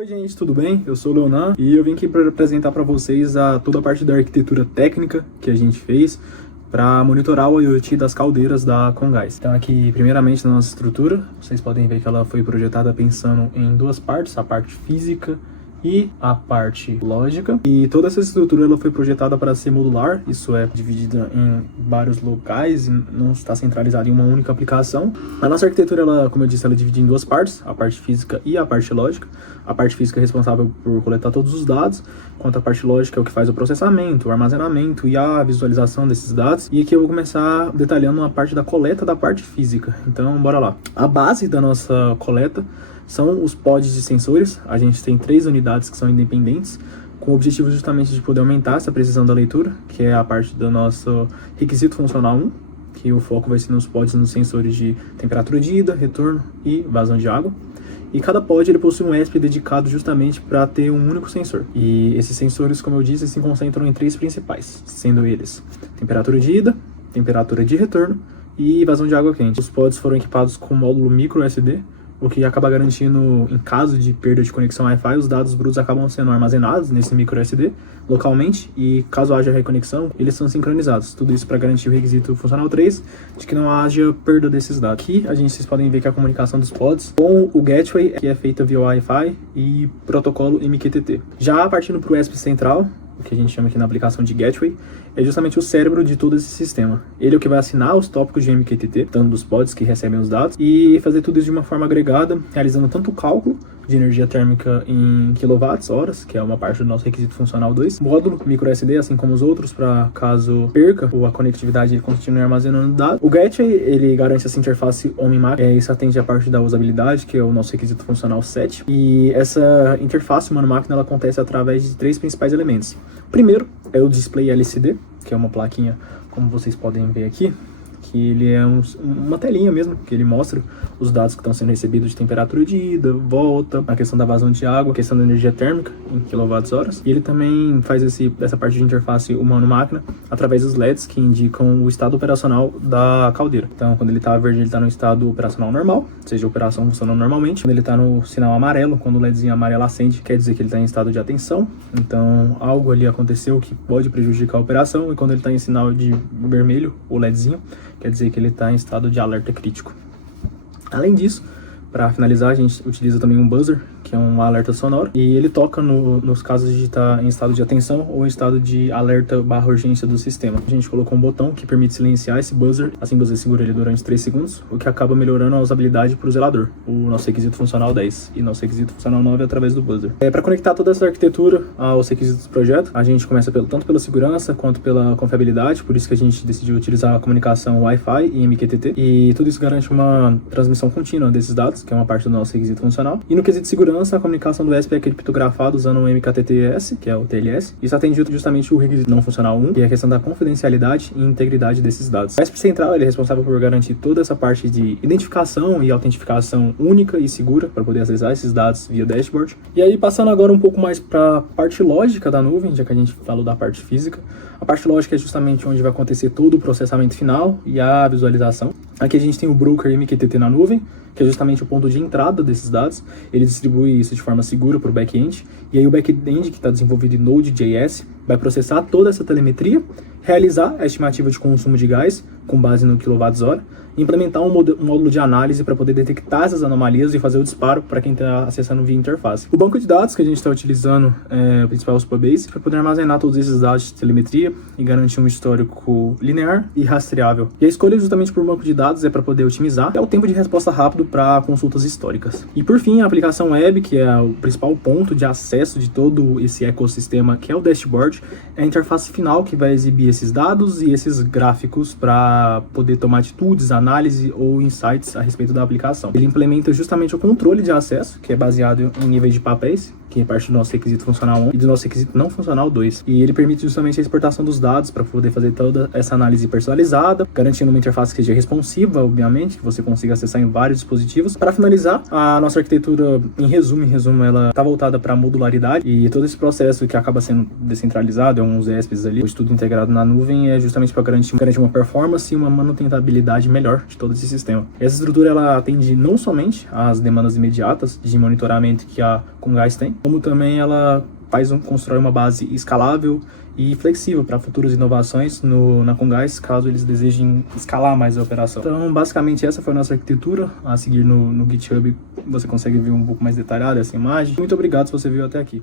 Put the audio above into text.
Oi gente, tudo bem? Eu sou o Leonan e eu vim aqui para apresentar para vocês toda a parte da arquitetura técnica que a gente fez para monitorar o IoT das caldeiras da Congás. Então aqui, primeiramente, na nossa estrutura, vocês podem ver que ela foi projetada pensando em duas partes, a parte física e a parte lógica. E toda essa estrutura ela foi projetada para ser modular, isso é, dividida em vários locais e não está centralizada em uma única aplicação. A nossa arquitetura, ela, como eu disse, ela é dividida em duas partes, a parte física e a parte lógica. A parte física é responsável por coletar todos os dados, enquanto a parte lógica é o que faz o processamento, o armazenamento e a visualização desses dados. E aqui eu vou começar detalhando a parte da coleta da parte física. Então, bora lá. A base da nossa coleta são os pods de sensores. A gente tem 3 unidades que são independentes, com o objetivo justamente de poder aumentar essa precisão da leitura, que é a parte do nosso requisito funcional 1, que o foco vai ser nos pods nos sensores de temperatura de ida, retorno e vazão de água. E cada pod ele possui um ESP dedicado justamente para ter um único sensor. E esses sensores, como eu disse, se concentram em 3 principais, sendo eles temperatura de ida, temperatura de retorno e vazão de água quente. Os pods foram equipados com módulo micro SD, o que acaba garantindo, em caso de perda de conexão Wi-Fi, os dados brutos acabam sendo armazenados nesse micro SD localmente e, caso haja reconexão, eles são sincronizados. Tudo isso para garantir o requisito funcional 3, de que não haja perda desses dados. Aqui, vocês podem ver que a comunicação dos pods com o gateway, que é feita via Wi-Fi e protocolo MQTT. Já partindo para o ESP central, o que a gente chama aqui na aplicação de gateway, é justamente o cérebro de todo esse sistema. Ele é o que vai assinar os tópicos de MQTT, tanto dos pods que recebem os dados, e fazer tudo isso de uma forma agregada, realizando tanto o cálculo de energia térmica em kWh, que é uma parte do nosso requisito funcional 2, módulo micro SD, assim como os outros, para caso perca ou a conectividade ele continue armazenando dados. O gateway, ele garante essa interface homem-máquina, isso atende a parte da usabilidade, que é o nosso requisito funcional 7, e essa interface humano-máquina ela acontece através de 3 principais elementos. O primeiro é o display LCD, que é uma plaquinha, como vocês podem ver aqui, que ele é uma telinha mesmo, que ele mostra os dados que estão sendo recebidos de temperatura de ida, volta, a questão da vazão de água, a questão da energia térmica em kWh. E ele também faz essa parte de interface humano-máquina através dos LEDs que indicam o estado operacional da caldeira. Então, quando ele está verde, ele está no estado operacional normal, ou seja, a operação funcionando normalmente. Quando ele está no sinal amarelo, quando o LEDzinho amarelo acende, quer dizer que ele está em estado de atenção. Então, algo ali aconteceu que pode prejudicar a operação. E quando ele está em sinal de vermelho, o LEDzinho, quer dizer que ele está em estado de alerta crítico. Além disso, para finalizar, a gente utiliza também um buzzer, que é um alerta sonoro, e ele toca nos casos de estar em estado de atenção ou em estado de alerta/urgência do sistema. A gente colocou um botão que permite silenciar esse buzzer, assim você segura ele durante 3 segundos, o que acaba melhorando a usabilidade para o zelador, o nosso requisito funcional 10 e nosso requisito funcional 9 através do buzzer. Para conectar toda essa arquitetura aos requisitos do projeto, a gente começa tanto pela segurança quanto pela confiabilidade, por isso que a gente decidiu utilizar a comunicação Wi-Fi e MQTT, e tudo isso garante uma transmissão contínua desses dados, que é uma parte do nosso requisito funcional. E no quesito de segurança, a comunicação do ESP é criptografada usando o MKTTS, que é o TLS. Isso atende justamente o requisito não funcional 1, que é a questão da confidencialidade e integridade desses dados. O ESP central ele é responsável por garantir toda essa parte de identificação e autentificação única e segura para poder acessar esses dados via dashboard. E aí, passando agora um pouco mais para a parte lógica da nuvem, já que a gente falou da parte física, a parte lógica é justamente onde vai acontecer todo o processamento final e a visualização. Aqui a gente tem o broker MQTT na nuvem, que é justamente o ponto de entrada desses dados. Ele distribui isso de forma segura para o back-end. E aí o back-end, que está desenvolvido em Node.js, vai processar toda essa telemetria, realizar a estimativa de consumo de gás com base no kWh, e implementar um módulo de análise para poder detectar essas anomalias e fazer o disparo para quem está acessando via interface. O banco de dados que a gente está utilizando é o principal Supabase para poder armazenar todos esses dados de telemetria e garantir um histórico linear e rastreável. E a escolha justamente por banco de dados é para poder otimizar o tempo de resposta rápido para consultas históricas. E por fim, a aplicação web, que é o principal ponto de acesso de todo esse ecossistema, que é o dashboard, é a interface final que vai exibir esses dados e esses gráficos para poder tomar atitudes, análise ou insights a respeito da aplicação. Ele implementa justamente o controle de acesso, que é baseado em níveis de papéis, que é parte do nosso requisito funcional 1 e do nosso requisito não funcional 2. E ele permite justamente a exportação dos dados para poder fazer toda essa análise personalizada, garantindo uma interface que seja responsiva, obviamente, que você consiga acessar em vários dispositivos. Para finalizar, a nossa arquitetura, em resumo, ela está voltada para a modularidade e todo esse processo que acaba sendo descentralizado centralizado, é uns ESPs ali, o estudo integrado na nuvem é justamente para garantir uma performance e uma manutentabilidade melhor de todo esse sistema. Essa estrutura ela atende não somente às demandas imediatas de monitoramento que a Congas tem, como também ela constrói uma base escalável e flexível para futuras inovações na Congas, caso eles desejem escalar mais a operação. Então, basicamente, essa foi a nossa arquitetura. A seguir no GitHub, você consegue ver um pouco mais detalhada essa imagem. Muito obrigado se você viu até aqui.